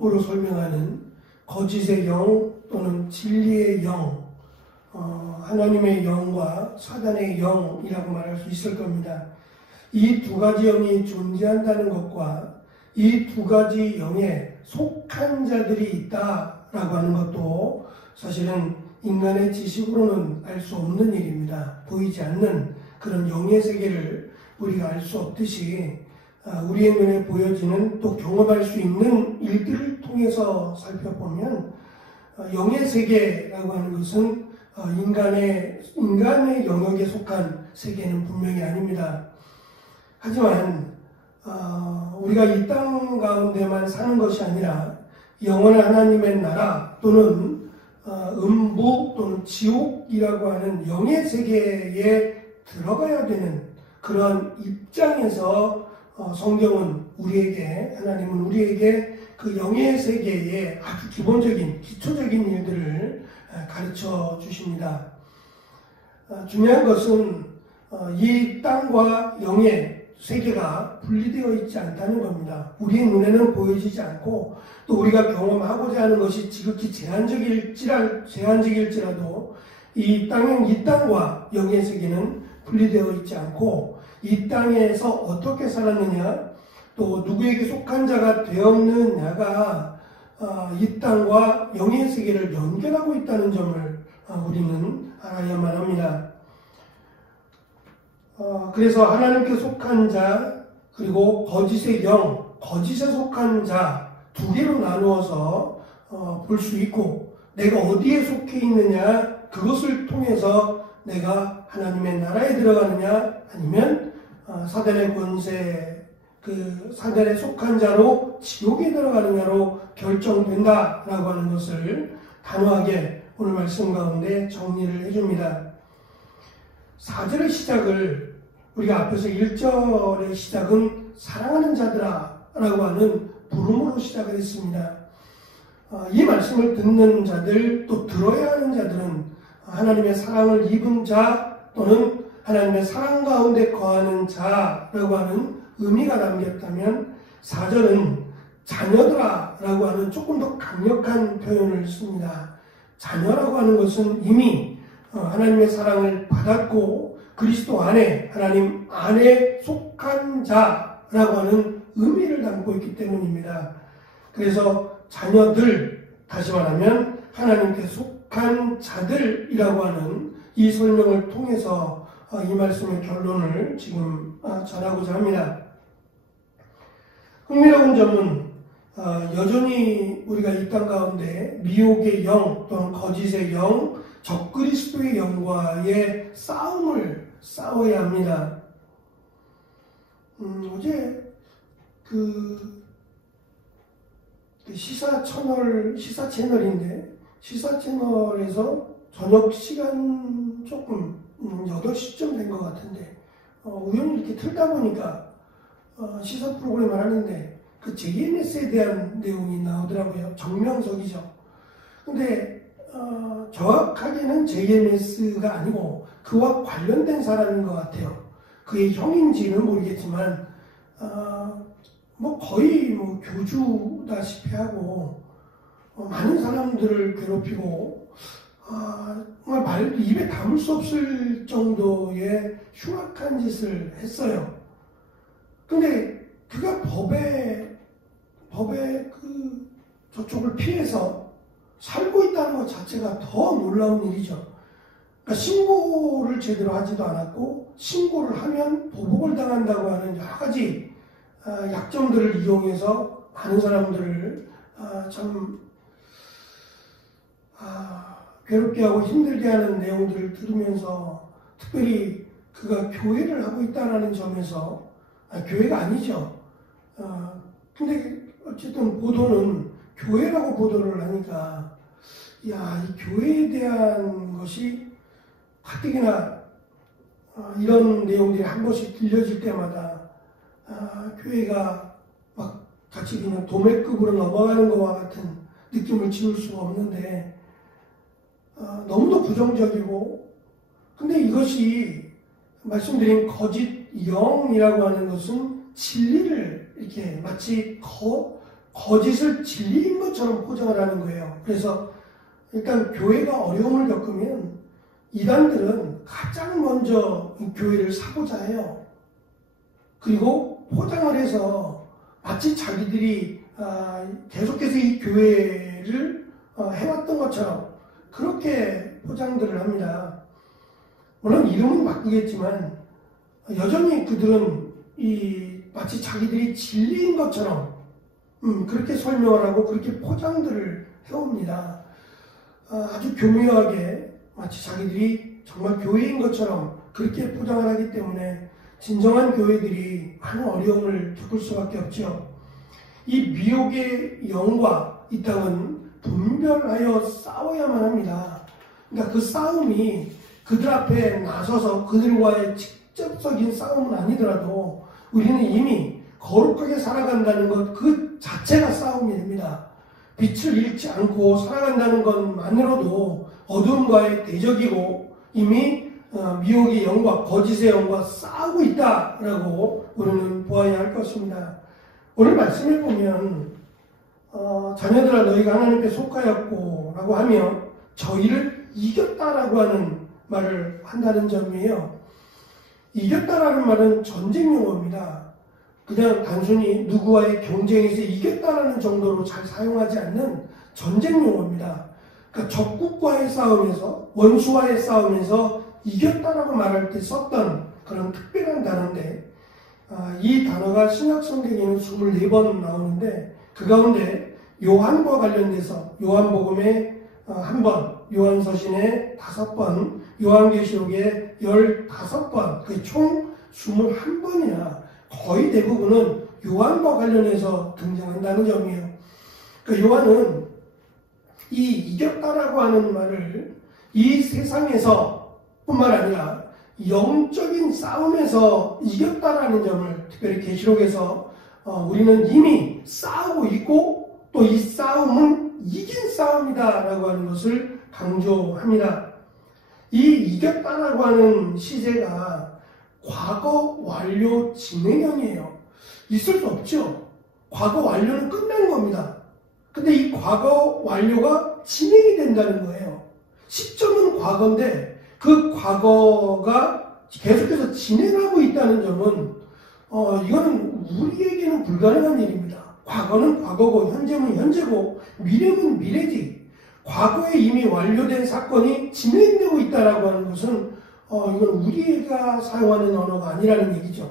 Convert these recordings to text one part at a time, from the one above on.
영으로 설명하는 거짓의 영 또는 진리의 영, 하나님의 영과 사단의 영이라고 말할 수 있을 겁니다. 이 두 가지 영이 존재한다는 것과 이 두 가지 영에 속한 자들이 있다라고 하는 것도 사실은 인간의 지식으로는 알 수 없는 일입니다. 보이지 않는 그런 영의 세계를 우리가 알 수 없듯이 우리의 눈에 보여지는 또 경험할 수 있는 일들을 통해서 살펴보면 영의 세계라고 하는 것은 인간의 영역에 속한 세계는 분명히 아닙니다. 하지만 우리가 이 땅 가운데만 사는 것이 아니라 영원한 하나님의 나라 또는 음부 또는 지옥이라고 하는 영의 세계에 들어가야 되는 그런 입장에서 성경은 하나님은 우리에게 그 영의 세계의 아주 기본적인 기초적인 일들을 가르쳐 주십니다. 중요한 것은 이 땅과 영의 세계가 분리되어 있지 않다는 겁니다. 우리의 눈에는 보여지지 않고 또 우리가 경험하고자 하는 것이 지극히 제한적일지라도 이 땅과 영의 세계는 분리되어 있지 않고 이 땅에서 어떻게 살았느냐 또 누구에게 속한 자가 되었느냐가 이 땅과 영의 세계를 연결하고 있다는 점을 우리는 알아야만 합니다. 그래서 하나님께 속한 자 그리고 거짓의 영, 거짓에 속한 자 두 개로 나누어서 볼 수 있고 내가 어디에 속해 있느냐 그것을 통해서 내가 하나님의 나라에 들어가느냐 아니면 사단의 권세 사단에 속한 자로 지옥에 들어가느냐로 결정된다라고 하는 것을 단호하게 오늘 말씀 가운데 정리를 해줍니다. 4절의 시작을 우리가 앞에서 1절의 시작은 사랑하는 자들아 라고 하는 부름으로 시작을 했습니다. 이 말씀을 듣는 자들 또 들어야 하는 자들은 하나님의 사랑을 입은 자 또는 하나님의 사랑 가운데 거하는 자라고 하는 의미가 담겼다면 4절은 자녀들아 라고 하는 조금 더 강력한 표현을 씁니다. 자녀라고 하는 것은 이미 하나님의 사랑을 받았고 그리스도 안에 하나님 안에 속한 자라고 하는 의미를 담고 있기 때문입니다. 그래서 자녀들, 다시 말하면 하나님께 속한 자들이라고 하는 이 설명을 통해서 이 말씀의 결론을 지금 전하고자 합니다. 흥미로운 점은 여전히 우리가 이 땅 가운데 미혹의 영 또는 거짓의 영, 적그리스도의 영과의 싸움을 싸워야 합니다. 어제 시사 채널인데 시사 채널에서 저녁 시간 조금 8시쯤 된 것 같은데 우연히 이렇게 틀다 보니까 시사 프로그램을 하는데 그 JMS에 대한 내용이 나오더라고요. 정명석이죠. 근데 정확하게는 JMS가 아니고 그와 관련된 사람인 것 같아요. 그의 형인지는 모르겠지만 거의 교주다시피 하고 많은 사람들을 괴롭히고 정말 입에 담을 수 없을 정도의 흉악한 짓을 했어요. 근데 그가 법의 저쪽을 피해서 살고 있다는 것 자체가 더 놀라운 일이죠. 그러니까 신고를 제대로 하지도 않았고 신고를 하면 보복을 당한다고 하는 여러 가지 약점들을 이용해서 많은 사람들을 참 괴롭게 하고 힘들게 하는 내용들을 들으면서 특별히 그가 교회를 하고 있다는 점에서 교회가 아니죠. 근데 어쨌든 보도는 교회라고 보도를 하니까 이 교회에 대한 것이 가뜩이나 이런 내용들이 한 번씩 들려질 때마다 교회가 막 같이 그냥 도매급으로 넘어가는 것과 같은 느낌을 지울 수가 없는데 너무도 부정적이고 근데 이것이 말씀드린 거짓 영이라고 하는 것은 진리를 이렇게 마치 거짓을 진리인 것처럼 포장을 하는 거예요. 그래서 일단 교회가 어려움을 겪으면 이단들은 가장 먼저 이 교회를 사고자 해요. 그리고 포장을 해서 마치 자기들이 계속해서 이 교회를 해왔던 것처럼 그렇게 포장들을 합니다. 물론 이름은 바꾸겠지만 여전히 그들은 마치 자기들이 진리인 것처럼 그렇게 설명을 하고 그렇게 포장들을 해옵니다. 아주 교묘하게 마치 자기들이 정말 교회인 것처럼 그렇게 포장을 하기 때문에 진정한 교회들이 많은 어려움을 겪을 수밖에 없죠. 이 미혹의 영과 이 땅은 분별하여 싸워야만 합니다. 그러니까 그 싸움이 그들 앞에 나서서 그들과의 직접적인 싸움은 아니더라도 우리는 이미 거룩하게 살아간다는 것 그 자체가 싸움이 됩니다. 빛을 잃지 않고 살아간다는 것만으로도 어둠과의 대적이고 이미 미혹의 영과 거짓의 영과 싸우고 있다라고 우리는 보아야 할 것입니다. 오늘 말씀을 보면 자녀들아 너희가 하나님께 속하였고 라고 하며 저희를 이겼다라고 하는 말을 한다는 점이에요. 이겼다라는 말은 전쟁 용어입니다. 그냥 단순히 누구와의 경쟁에서 이겼다라는 정도로 잘 사용하지 않는 전쟁 용어입니다. 그러니까 적국과의 싸움에서 원수와의 싸움에서 이겼다라고 말할 때 썼던 그런 특별한 단어인데 이 단어가 신약 성경에는 24번 나오는데 그 가운데 요한과 관련돼서 요한복음에 1번, 요한서신에 5번, 요한계시록에 15번, 그 총 21번이나 거의 대부분은 요한과 관련해서 등장한다는 점이에요. 그러니까 요한은 이 이겼다라고 하는 말을 이 세상에서 뿐만 아니라 영적인 싸움에서 이겼다라는 점을 특별히 계시록에서 우리는 이미 싸우고 있고 또 이 싸움은 이긴 싸움이다라고 하는 것을 강조합니다. 이 이겼다라고 하는 시제가 과거 완료 진행형이에요. 있을 수 없죠. 과거 완료는 끝난 겁니다. 근데 이 과거 완료가 진행이 된다는 거예요. 시점은 과거인데 그 과거가 계속해서 진행하고 있다는 점은 이거는 우리에게는 불가능한 일입니다. 과거는 과거고 현재는 현재고 미래는 미래지. 과거에 이미 완료된 사건이 진행되고 있다라고 하는 것은 이건 우리가 사용하는 언어가 아니라는 얘기죠.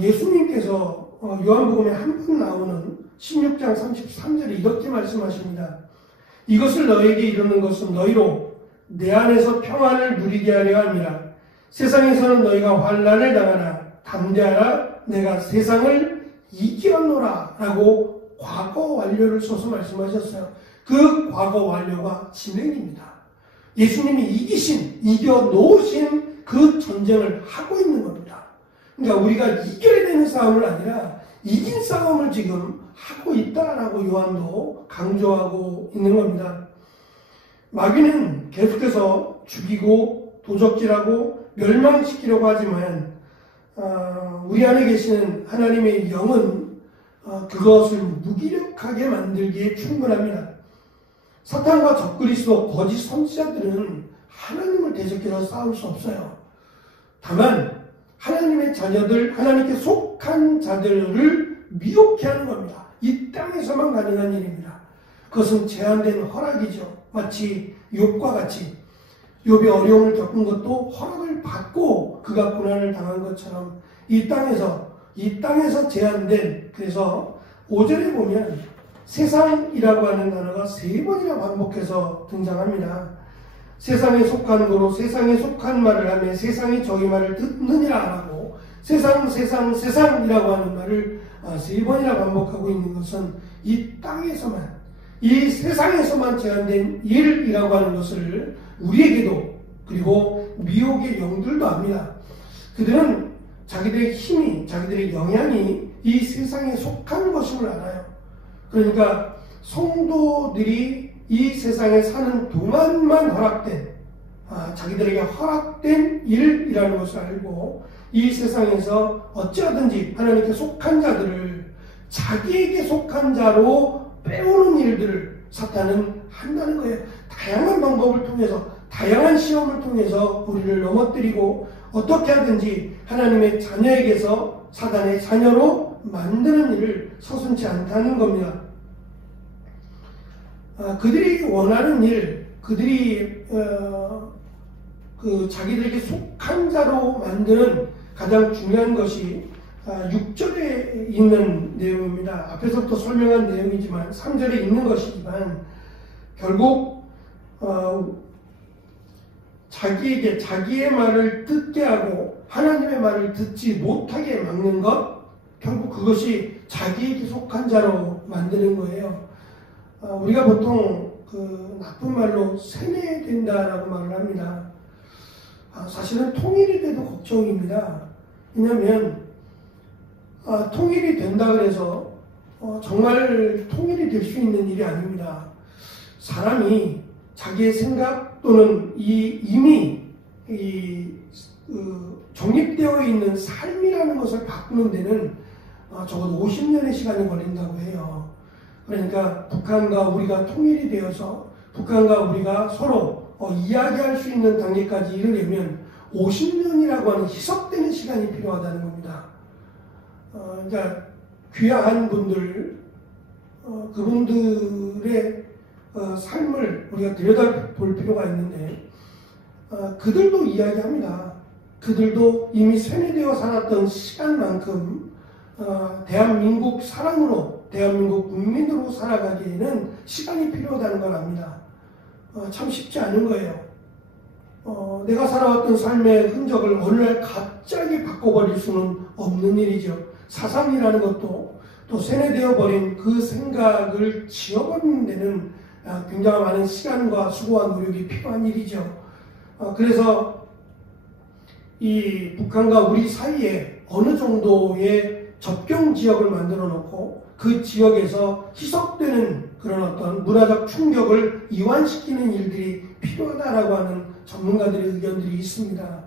예수님께서 요한복음에 한 번 나오는 16장 33절에 이렇게 말씀하십니다. 이것을 너에게 이루는 것은 너희로 내 안에서 평안을 누리게 하려 함이라. 세상에서는 너희가 환난을 당하나 담대하라 내가 세상을 이겼노라 라고 과거 완료를 써서 말씀하셨어요. 그 과거 완료가 진행입니다. 예수님이 이겨놓으신 그 전쟁을 하고 있는 겁니다. 그러니까 우리가 이겨야 되는 싸움을 아니라 이긴 싸움을 지금 하고 있다라고 요한도 강조하고 있는 겁니다. 마귀는 계속해서 죽이고 도적질하고 멸망시키려고 하지만 우리 안에 계시는 하나님의 영은 그것을 무기력하게 만들기에 충분합니다. 사탄과 적그리스도 거짓 선지자들은 하나님을 대적해서 싸울 수 없어요. 다만 하나님의 자녀들, 하나님께 속한 자들을 미혹해 하는 겁니다. 이 땅에서만 가능한 일입니다. 그것은 제한된 허락이죠. 마치 욥과 같이 욥이 어려움을 겪은 것도 허락을 받고 그가 고난을 당한 것처럼 이 땅에서 제한된, 그래서 5절에 보면 세상이라고 하는 단어가 3번이나 반복해서 등장합니다. 세상에 속한 거로 세상에 속한 말을 하며 세상이 저희 말을 듣느니라 하고 세상이라고 하는 말을 3번이나 반복하고 있는 것은 이 땅에서만, 이 세상에서만 제한된 일이라고 하는 것을 우리에게도 그리고 미혹의 영들도 압니다. 그들은 자기들의 힘이, 자기들의 영향이 이 세상에 속한 것임을 알아요. 그러니까 성도들이 이 세상에 사는 동안만 허락된, 자기들에게 허락된 일이라는 것을 알고 이 세상에서 어찌하든지 하나님께 속한 자들을 자기에게 속한 자로 빼오는 일들을 사탄은 한다는 거예요. 다양한 방법을 통해서, 다양한 시험을 통해서 우리를 넘어뜨리고 어떻게 하든지 하나님의 자녀에게서 사단의 자녀로 만드는 일을 서슴지 않다는 겁니다. 그들이 원하는 일, 그들이 자기들에게 속한 자로 만드는 가장 중요한 것이 6절에 있는 내용입니다. 앞에서부터 설명한 내용이지만 3절에 있는 것이지만 결국 자기의 말을 듣게 하고 하나님의 말을 듣지 못하게 막는 것, 결국 그것이 자기에게 속한 자로 만드는 거예요. 우리가 보통 나쁜 말로 세뇌된다라고 말을 합니다. 사실은 통일이 돼도 걱정입니다. 왜냐하면 통일이 된다 그래서 정말 통일이 될 수 있는 일이 아닙니다. 사람이 자기의 생각 또는 이미 정립되어 있는 삶이라는 것을 바꾸는 데는 적어도 50년의 시간이 걸린다고 해요. 그러니까 북한과 우리가 통일이 되어서 북한과 우리가 서로 이야기할 수 있는 단계까지 이르려면 50년이라고 하는 희석되는 시간이 필요하다는 겁니다. 그러니까 귀한 분들, 그분들의 삶을 우리가 들여다볼 필요가 있는데 그들도 이야기합니다. 그들도 이미 세뇌되어 살았던 시간만큼 대한민국 사람으로, 대한민국 국민으로 살아가기에는 시간이 필요하다는 걸 압니다. 참 쉽지 않은 거예요. 내가 살아왔던 삶의 흔적을 어느 날 갑자기 바꿔버릴 수는 없는 일이죠. 사상이라는 것도 또 세뇌되어 버린 그 생각을 지워버리는 데는 굉장히 많은 시간과 수고와 노력이 필요한 일이죠. 그래서 이 북한과 우리 사이에 어느 정도의 접경 지역을 만들어 놓고 그 지역에서 희석되는 그런 어떤 문화적 충격을 이완시키는 일들이 필요하다라고 하는 전문가들의 의견들이 있습니다.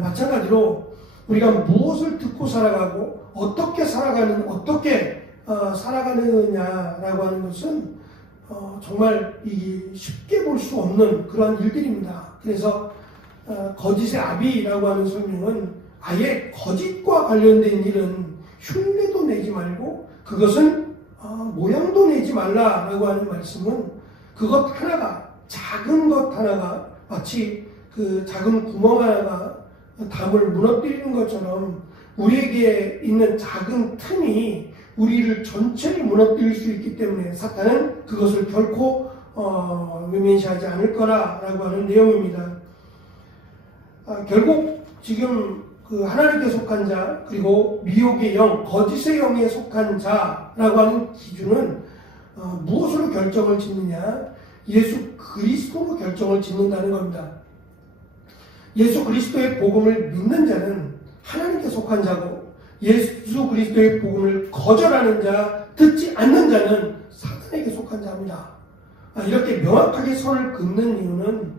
마찬가지로 우리가 무엇을 듣고 살아가고 어떻게 살아가느냐라고 하는 것은 정말 쉽게 볼 수 없는 그러한 일들입니다. 그래서 거짓의 아비라고 하는 설명은 아예 거짓과 관련된 일은 흉내도 내지 말고 그것은 모양도 내지 말라라고 하는 말씀은 그것 하나가, 작은 것 하나가 마치 그 작은 구멍 하나가 담을 무너뜨리는 것처럼 우리에게 있는 작은 틈이 우리를 전체를 무너뜨릴 수 있기 때문에 사탄은 그것을 결코 외면시하지 않을 거라라고 하는 내용입니다. 결국 지금 그 하나님께 속한 자, 그리고 미혹의 영, 거짓의 영에 속한 자라고 하는 기준은 무엇으로 결정을 짓느냐? 예수 그리스도로 결정을 짓는다는 겁니다. 예수 그리스도의 복음을 믿는 자는 하나님께 속한 자고, 예수 그리스도의 복음을 거절하는 자, 듣지 않는 자는 사탄에게 속한 자입니다. 이렇게 명확하게 선을 긋는 이유는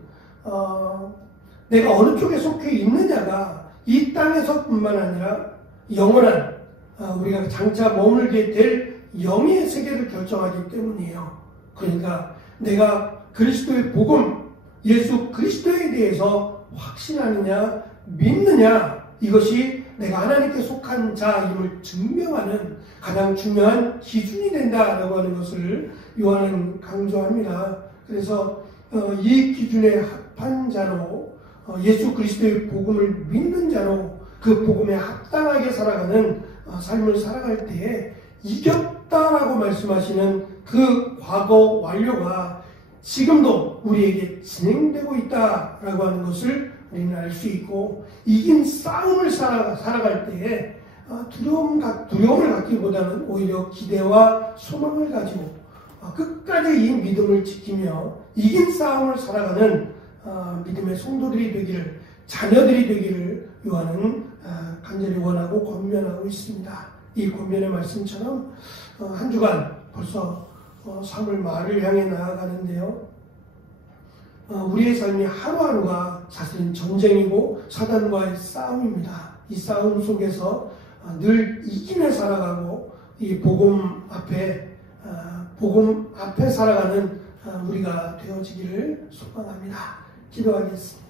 내가 어느 쪽에 속해 있느냐가 이 땅에서뿐만 아니라 영원한 우리가 장차 머물게 될 영의 세계를 결정하기 때문이에요. 그러니까 내가 그리스도의 복음, 예수 그리스도에 대해서 확신하느냐, 믿느냐, 이것이 내가 하나님께 속한 자임을 증명하는 가장 중요한 기준이 된다라고 하는 것을 요한은 강조합니다. 그래서 이 기준에 합한 자로, 예수 그리스도의 복음을 믿는 자로 그 복음에 합당하게 살아가는 삶을 살아갈 때에 이겼다라고 말씀하시는 그 과거 완료가 지금도 우리에게 진행되고 있다라고 하는 것을 우리는 알 수 있고, 이긴 싸움을 살아갈 때에 두려움을 갖기보다는 오히려 기대와 소망을 가지고 끝까지 이 믿음을 지키며 이긴 싸움을 살아가는 믿음의 성도들이 되기를, 자녀들이 되기를 요한은 간절히 원하고 권면하고 있습니다. 이 권면의 말씀처럼 한 주간 벌써 3월 말을 향해 나아가는데요. 우리의 삶이 하루하루가 사실은 전쟁이고 사단과의 싸움입니다. 이 싸움 속에서 늘 이기며 살아가고 이 복음 앞에 살아가는 우리가 되어지기를 소망합니다. 기도하겠습니다.